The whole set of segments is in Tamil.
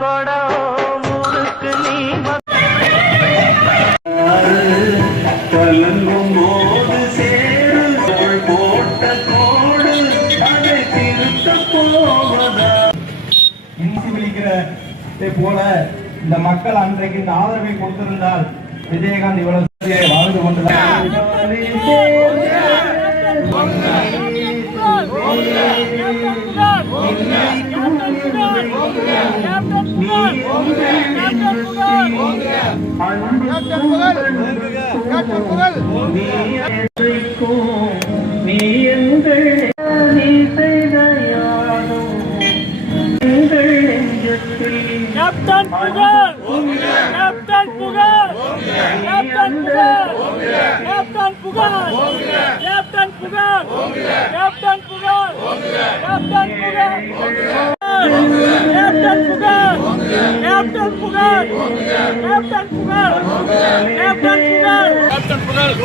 கொடம் ஊருக்கு நீ கலங்கும் போது சேரு போட்ட கோடு அதை திருத்த போவதா விழிக்கிறதை போல இந்த மக்கள் அன்றைக்கு இந்த ஆதரவை கொடுத்திருந்தால் விஜயகாந்த் இவ்வளவு வாழ்ந்து கொண்டுதான் நீ எங்கள் நீ செய்த யாரும் எங்கள் நெஞ்சத்தில் கேப்டன் புகழ் கேப்டன் புகழ் கேப்டன் புகழ் கேப்டன் புகழ் கேப்டன் புகழ் கேப்டன் புகழ் கேப்டன் புகழ் கேப்டன் புகழ் கேப்டன் புகழ் கேப்டன் புகழ் கேப்டன் புகழ் கேப்டன் புகழ்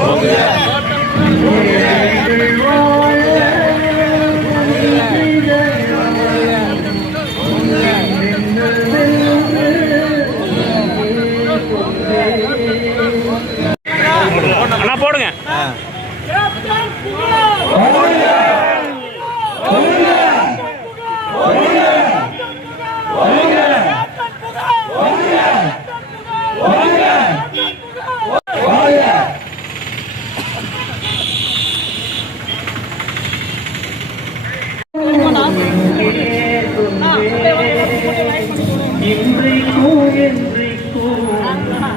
அண்ணா போடுங்க.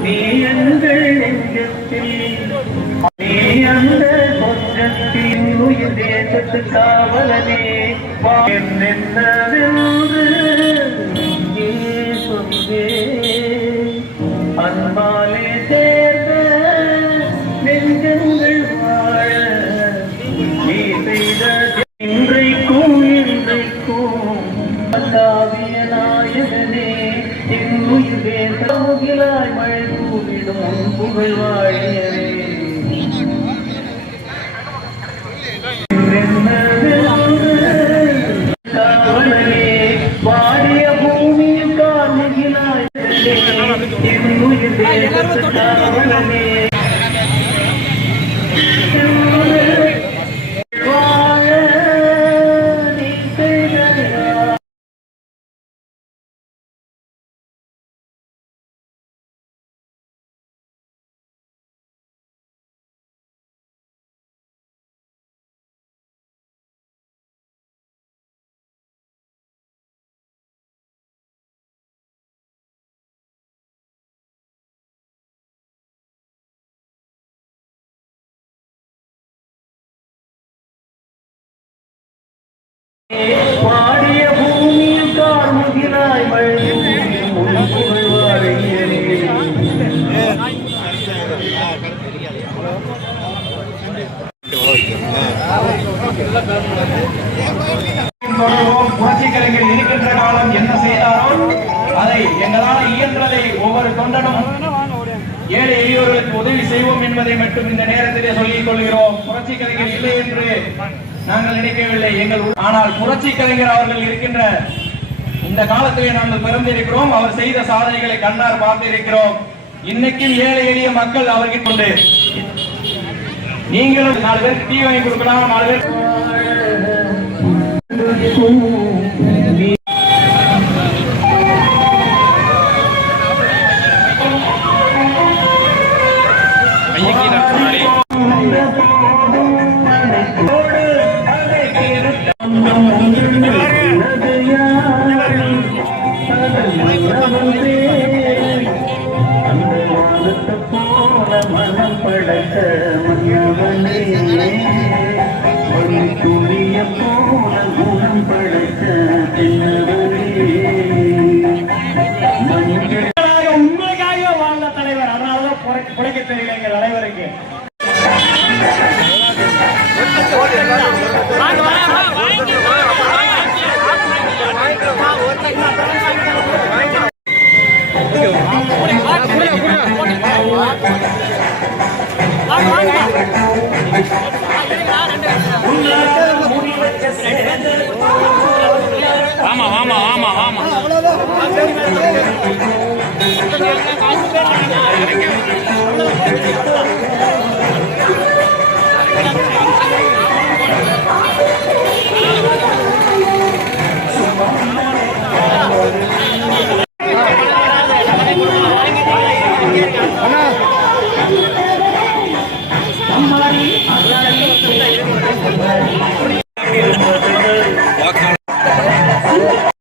நீ எங்கள் நெஞ்சத்தில் நீ அந்த கொஞ்சத்தின் உயிர் தேசத்து காவலனே என்னென்னவென்று சொல்வே அன்பாலே சேர்ந்த நெஞ்சங்கள் வாழ நீ செய்த இன்றைக்கும் காவிய நாயகனே என் உயிர் தேசமுகிலாய் மழை கூவிடும் புகழ் வாழியரே வாடிய பூமியில் கார்முகிலாய் என் உயிர் தேசமுகிலாய் பாடிய பூமியில் கார்முகிலாய் மழை புகழ் வாழியரே புரட்சி கலைஞர் இருக்கின்ற காலம் என்ன செய்தாரோ அதை எங்களால் இயன்றதை ஒவ்வொரு தொண்டனும் ஏழை எளியோர்களுக்கு உதவி செய்வோம் என்பதை மட்டும் இந்த நேரத்திலே சொல்லிக் கொள்கிறோம். புரட்சி கலைஞர் இல்லை என்று நாங்கள் நினைக்கவில்லை ஆனால் புரட்சி கலைஞர் அவர்கள் இருக்கின்ற இந்த காலத்திலே நாங்கள் பிறந்திருக்கிறோம். அவர் செய்த சாதனைகளை கண்ணார் பார்த்திருக்கிறோம். இன்னைக்கும் ஏழை எளிய மக்கள் அவர்கிட்ட உண்டு. நீங்களும் 4 பேருக்கு டீ வாங்கி கொடுக்கலாம். 4 பேர் மனம் படைத்த மன்னவனே துணிய போல குணம் படைத்த உண்மைக்காக வாழ்ந்த தலைவர். அதனாலதான் புழைக்க தெரியல எங்க தலைவருக்கு. ஆமா ஆமா ஆமா ஆமா பேர்